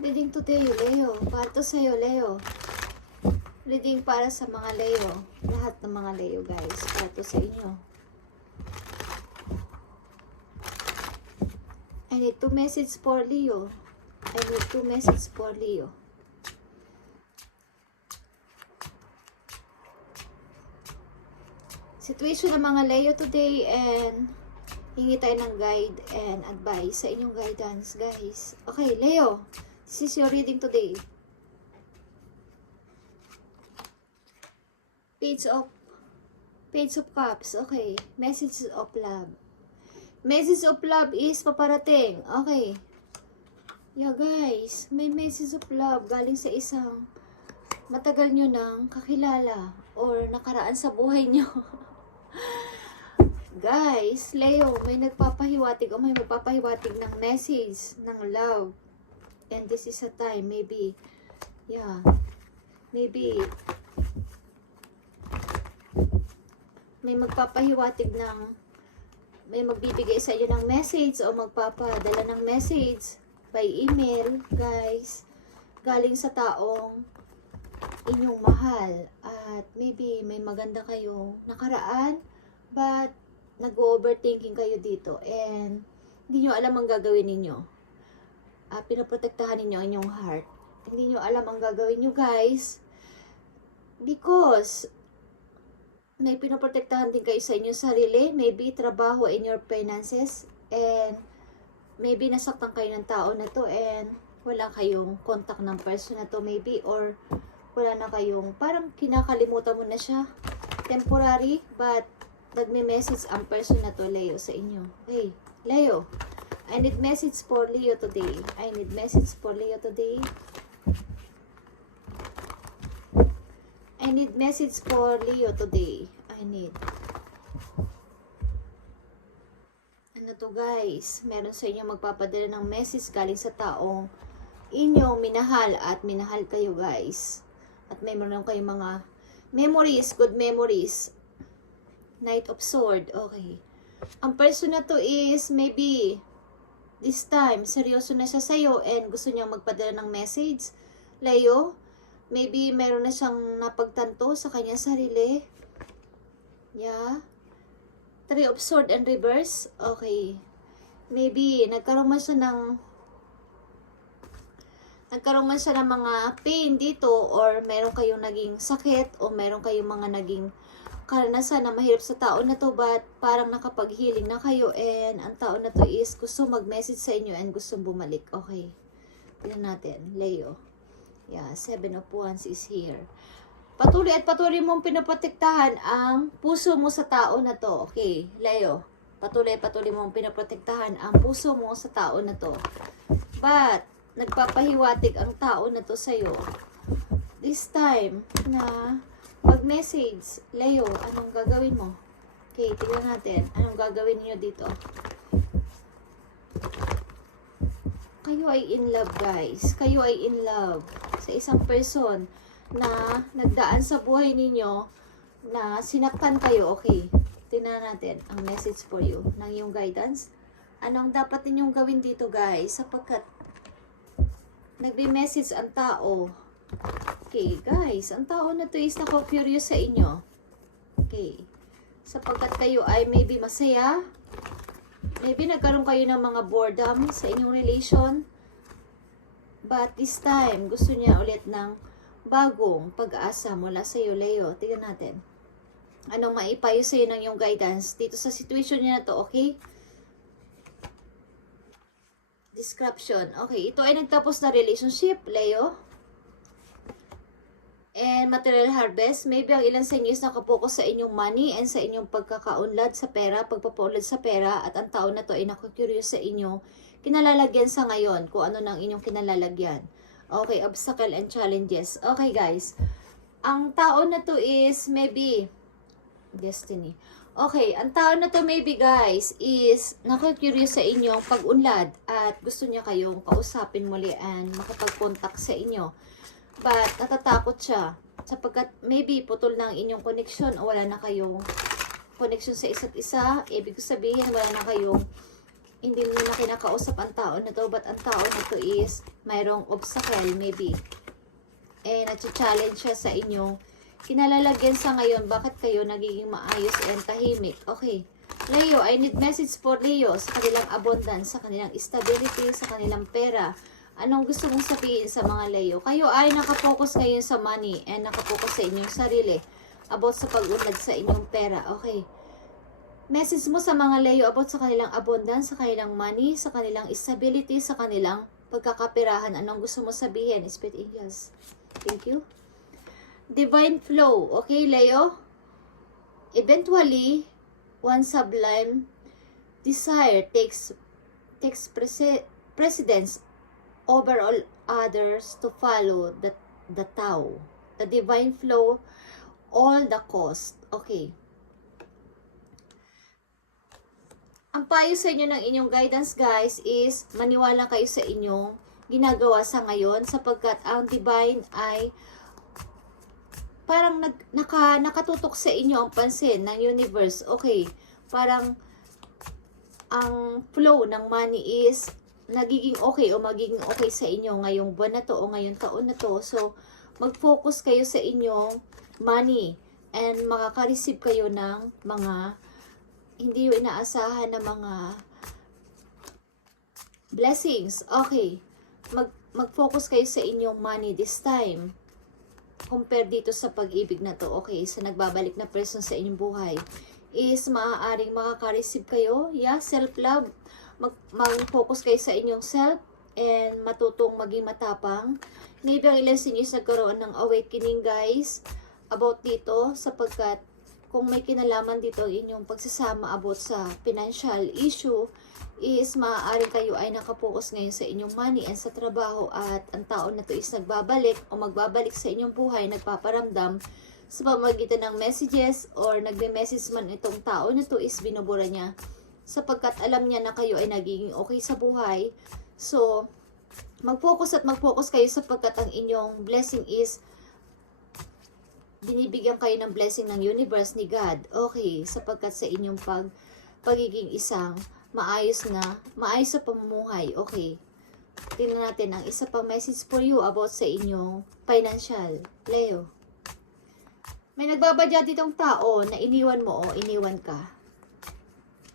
Reading today, Leo. Para to sa'yo, Leo. Reading para sa mga Leo. Lahat ng mga Leo, guys. Para to sa inyo. I need 2 message for Leo. I need 2 message for Leo. Situation ng mga Leo today, and hingi tayo ng guide and advice sa inyong guidance, guys. Okay, Leo. This is your reading today. Page of Cups. Okay. Message of love. Message of love is paparating. Okay. Yeah, guys. May message of love galing sa isang matagal nyo nang kakilala or nakaraan sa buhay nyo. Guys, Leo, may nagpapahiwatig o may magpapahiwatig ng message ng love. And this is a time, maybe, yeah, maybe, may magpapahiwatig ng, may magbibigay sa iyo ng message o magpapadala ng message by email, guys, galing sa taong inyong mahal. At maybe may maganda kayong nakaraan, but nag-overthinking kayo dito and hindi nyo alam ang gagawin ninyo. Pinoprotektahan ninyo ang inyong heart. Hindi nyo alam ang gagawin nyo, guys, because may pinoprotektahan din kayo sa inyong sarili, maybe trabaho in your finances, and maybe nasaktan kayo ng tao na to and wala kayong contact ng person na to, maybe, or wala na kayong, parang kinakalimutan mo na siya, temporary, but nagme-message ang person na to, Leo, sa inyo. Hey, Leo, I need message for Leo today. I need message for Leo today. I need message for Leo today. I need. Ano to, guys? Meron sa inyo magpapadala ng message galing sa taong inyong minahal at minahal kayo, guys. At may meron kayong mga memories, good memories. Knight of Sword. Okay. Ang person na to is maybe this time, seryoso na siya sa'yo and gusto niyang magpadala ng message. Leo, maybe meron na siyang napagtanto sa kanyang sarili. Yeah. 3 of Sword and Reverse. Okay. Maybe nagkaroon man siya ng mga pain dito, or meron kayong naging sakit, o meron kayong mga naging karanasan na mahirap sa tao na to, but parang nakapag-healing na kayo and ang tao na to is gusto mag-message sa inyo and gusto bumalik. Okay. Tignan natin. Leo. Yeah, 7 of Wands is here. Patuloy at patuloy mong pinaprotektahan ang puso mo sa tao na to. Okay, Leo. Patuloy at patuloy mong pinaprotektahan ang puso mo sa tao na to. But nagpapahiwatig ang tao na to sa'yo. This time na mag-message, Leo, anong gagawin mo? Okay, tingnan natin. Anong gagawin niyo dito? Kayo ay in love, guys. Kayo ay in love sa isang person na nagdaan sa buhay ninyo na sinaktan kayo. Okay, tingnan natin ang message for you ng iyong guidance. Anong dapat ninyong gawin dito, guys? Sapagkat nagbe-message ang tao. Okay, guys, ang tao na to is nako-curious sa inyo. Okay. Sapagkat kayo ay maybe masaya, maybe nagkaroon kayo ng mga boredom sa inyong relation, but this time, gusto niya ulit ng bagong pag-asa mula sa iyo, Leo. Tignan natin. Anong maipayo sa iyo ng iyong guidance dito sa situation niya na to, okay? Description. Okay, ito ay nagtapos na relationship, Leo. And material harvest, maybe ang ilan sa inyo is nakapokus sa inyong money and sa inyong pagkakaunlad sa pera, pagpapaunlad sa pera, at ang tao na to ay naku-curious sa inyo, kinalalagyan sa ngayon, kung ano nang inyong kinalalagyan. Okay, obstacle and challenges. Okay, guys. Ang tao na to is maybe destiny. Okay, ang tao na to maybe, guys, is naku-curious sa inyong pag-unlad at gusto niya kayong kausapin muli and makapag-contact sa inyo. But natatakot siya sapagkat maybe putol na ang inyong connection o wala na kayong connection sa isa't isa. Ibig sabihin wala na kayong hindi mo na kinakausap ang tao na to, but ang tao na to is mayroong obstacle maybe. Nag-challenge siya sa inyo. Kinalalagyan sa ngayon, bakit kayo nagiging maayos and tahimik? Okay. Leo, I need message for Leo sa kanilang abundance, sa kanilang stability, sa kanilang pera. Anong gusto mong sabihin sa mga Leo? Kayo ay nakapokus ngayon sa money and nakapokus sa inyong sarili about sa pag-unlad sa inyong pera. Okay. Message mo sa mga Leo about sa kanilang abundance, sa kanilang money, sa kanilang stability, sa kanilang pagkakapirahan. Anong gusto mo sabihin? Spirit Angels. Thank you. Divine flow. Okay, Leo? Eventually, one sublime desire takes precedence over all others to follow the Tao. The divine flow, all the cost. Okay. Ang payo sa inyo ng inyong guidance, guys, is maniwala kayo sa inyong ginagawa sa ngayon sapagkat ang divine ay parang nakatutok sa inyo ang pansin ng universe. Okay, parang ang flow ng money is nagiging okay o magiging okay sa inyo ngayong buwan na to o ngayong taon na to. So, mag-focus kayo sa inyong money and makaka-receive kayo ng mga hindi inaasahan na mga blessings. Okay, mag-focus kayo sa inyong money this time. Compare dito sa pag-ibig na to, okay, sa nagbabalik na person sa inyong buhay, is maaaring makaka-receive kayo, self-love, mag-focus kayo sa inyong self, and matutong maging matapang. Maybe ang ilan sa inyo nagkaroon ng awakening, guys, about dito, sapagkat kung may kinalaman dito inyong pagsasama about sa financial issue, is maaari kayo ay nakapokus ngayon sa inyong money and sa trabaho at ang tao na to is nagbabalik o magbabalik sa inyong buhay, nagpaparamdam sa pamamagitan ng messages or nagme-message man itong tao na to is binubura niya sapagkat alam niya na kayo ay nagiging okay sa buhay. So, mag-focus kayo sapagkat ang inyong blessing is binibigyan kayo ng blessing ng universe ni God. Okay, sapagkat sa inyong pagiging isang maayos sa pamumuhay. Okay. Tingnan natin ang isa pang message for you about sa inyong financial. Leo. May nagbabadya ditong tao na iniwan mo o iniwan ka.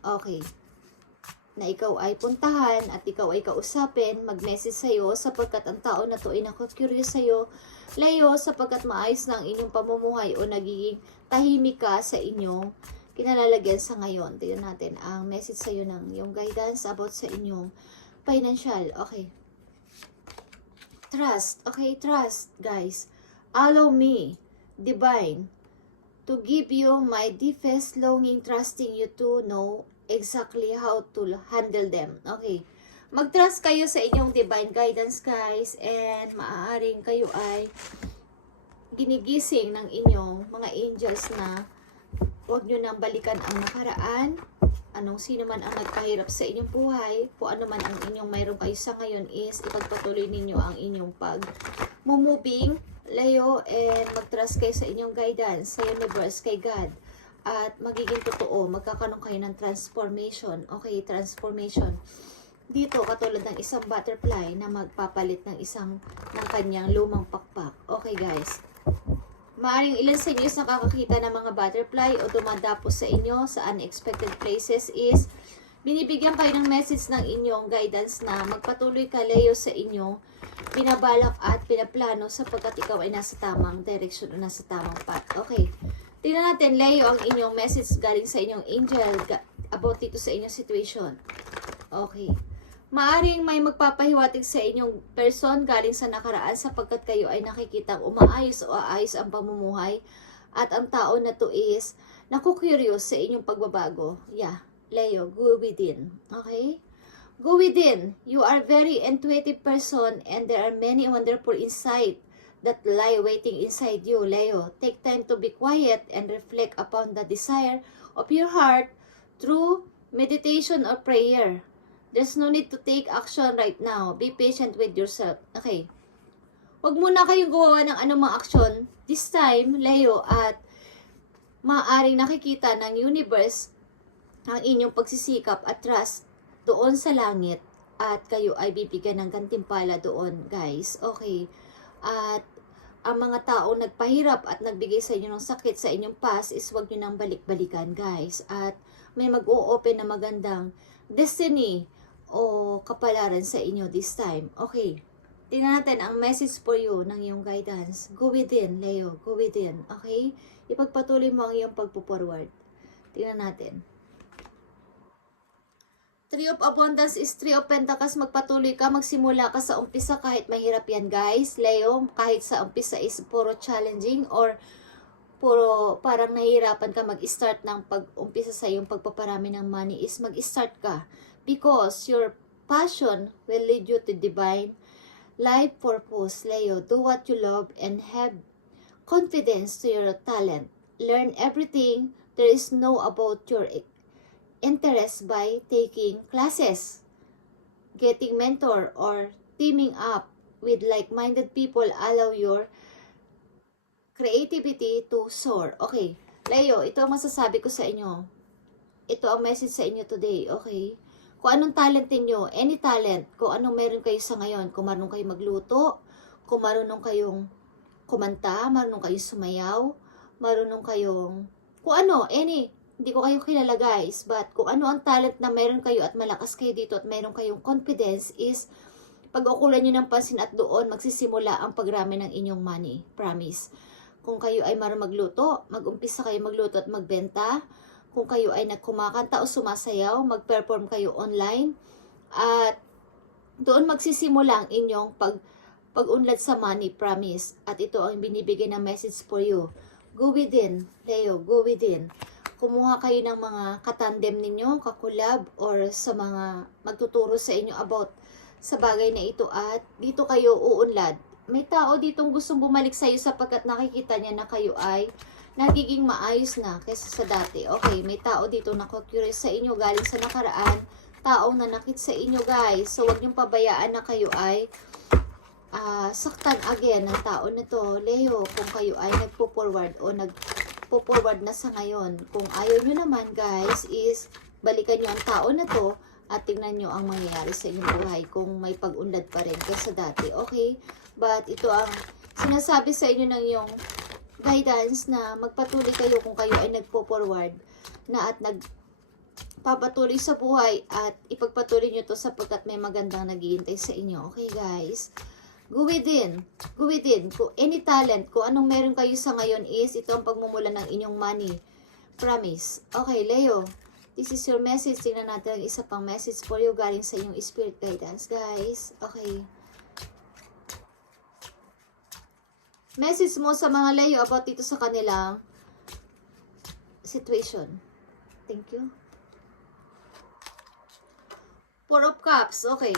Okay. Na ikaw ay puntahan at ikaw ay kausapin, mag-message sa'yo sapagkat ang tao na to ay naku-curious sa'yo. Leo, sapagkat maayos na ang inyong pamumuhay o nagiging tahimik ka sa inyong kinalalagyan sa ngayon. Tignan natin ang message sa iyo ng yung guidance about sa inyong financial. Okay. Trust. Okay, trust, guys. Allow me, divine, to give you my deepest longing, trusting you to know exactly how to handle them. Okay. Mag-trust kayo sa inyong divine guidance, guys, and maaaring kayo ay ginigising ng inyong mga angels na huwag nyo nang balikan ang nakaraan. Anong sino man ang nagpahirap sa inyong buhay, kung ano man ang inyong mayroon kayo sa ngayon is ipagpatuloy ninyo ang inyong pag-moving, Leo, and mag-trust kayo sa inyong guidance, sa universe, kay God. At magiging totoo, magkakaroon kayo ng transformation. Okay, transformation. Dito, katulad ng isang butterfly na magpapalit ng kanyang lumang pakpak. Okay, guys. Maaring ilan sa inyo is nakakakita ng mga butterfly o dumadapos sa inyo sa unexpected places is binibigyan kayo ng message ng inyong guidance na magpatuloy ka, Leo, sa inyong binabalak at pinaplano sapagkat ikaw ay nasa tamang direction o nasa tamang path. Okay. Tingnan natin, Leo, ang inyong message galing sa inyong angel about dito sa inyong situation. Okay. Maaring may magpapahiwatig sa inyong person galing sa nakaraan sapagkat kayo ay nakikitang umaayos o aayos ang pamumuhay at ang tao na to is naku-curious sa inyong pagbabago. Yeah, Leo, go within. Okay? Go within. You are very intuitive person and there are many wonderful insight that lie waiting inside you, Leo. Take time to be quiet and reflect upon the desire of your heart through meditation or prayer. There's no need to take action right now. Be patient with yourself. Okay. Huwag muna kayong gawa ng anumang action this time, Leo, at maaaring nakikita ng universe ang inyong pagsisikap at trust doon sa langit at kayo ay bibigyan ng gantimpala doon, guys. Okay. At ang mga tao nagpahirap at nagbigay sa inyo ng sakit sa inyong past is wag nyo nang balik-balikan, guys. At may mag-o-open na magandang destiny o kapalaran sa inyo this time. Okay. Tingnan natin ang message for you ng iyong guidance. Go within, Leo. Go within. Okay? Ipagpatuloy mo ang iyong pagpo-forward. Tingnan natin. Three of Abundance is Three of Pentacles. Magpatuloy ka, magsimula ka sa umpisa kahit mahirap yan, guys. Leo, kahit sa umpisa is puro challenging or puro parang nahihirapan ka mag-start ng pag-umpisa sa iyong pagpaparami ng money is mag-start ka. Because your passion will lead you to divine life purpose, Leo. Do what you love and have confidence to your talent. Learn everything there is know about your interest by taking classes, getting mentor, or teaming up with like-minded people. Allow your creativity to soar. Okay, Leo, ito ang masasabi ko sa inyo. Ito ang message sa inyo today, okay? Kung anong talent niyo, any talent, kung anong meron kayo sa ngayon, kung marunong kayo magluto, kung marunong kayong kumanta, marunong kayong sumayaw, marunong kayong, kung ano, any, hindi ko kayo kilala, guys, but kung ano ang talent na meron kayo at malakas kayo dito at meron kayong confidence is, pag-ukulan nyo ng pansin at doon magsisimula ang pagrami ng inyong money. Promise. Kung kayo ay marunong magluto, mag-umpisa kayo magluto at magbenta. Kung kayo ay nagkumakanta o sumasayaw, mag-perform kayo online. At doon magsisimula ang inyong pag-unlad sa money, promise. At ito ang binibigay na message for you. Go within, Leo, go within. Kumuha kayo ng mga katandem ninyo, kakulab, or sa mga magtuturo sa inyo about sa bagay na ito at dito kayo uunlad. May tao ditong gustong bumalik sa iyo sapagkat nakikita niya na kayo ay nagiging maayos na kaysa sa dati. Okay, may tao dito na curious sa inyo galing sa nakaraan, taong nanakit sa inyo, guys. So, wag niyong pabayaan na kayo ay saktan again ng tao na to, Leo, kung kayo ay nagpo-forward o nagpo-forward na sa ngayon. Kung ayaw nyo naman, guys, is balikan nyo ang tao na to at tingnan nyo ang mangyayari sa inyong buhay kung may pag-unlad pa rin kaysa dati. Okay? But ito ang sinasabi sa inyo ng yung guidance na magpatuloy kayo kung kayo ay nagpo-forward na at nagpapatuloy sa buhay at ipagpatuloy nyo to sapagkat may magandang naghihintay sa inyo. Okay, guys? Go within. Go within. Kung any talent, kung anong meron kayo sa ngayon is ito ang pagmumula ng inyong money. Promise. Okay, Leo. This is your message. Tingnan natin ang isa pang message for you galing sa inyong spirit guidance, guys. Okay. Message mo sa mga Leo about dito sa kanilang situation. Thank you. Four of Cups. Okay.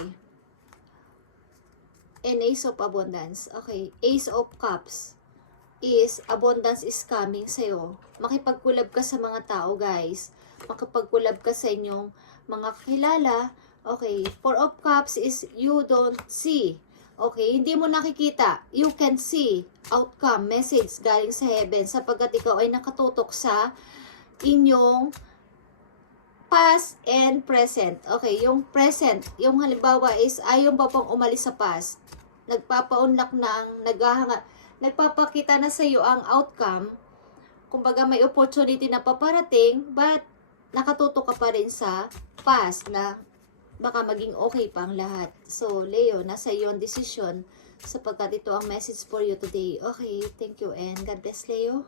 And Ace of Abundance. Okay. Ace of Cups is abundance is coming sa'yo. Makipagkulab ka sa mga tao, guys. Makipagkulab ka sa inyong mga kilala. Okay. Four of Cups is you don't see. Okay, hindi mo nakikita. You can see outcome, message galing sa heaven sapagkat ikaw ay nakatutok sa inyong past and present. Okay, yung present, yung halimbawa is ayaw ba pang umalis sa past. Nagpapaunlak na ang nagpapakita na sa iyo ang outcome. Kumbaga may opportunity na paparating but nakatutok ka pa rin sa past na baka maging okay pa ang lahat. So, Leo, nasa iyo ang decision sapagkat ito ang message for you today. Okay, thank you and God bless, Leo.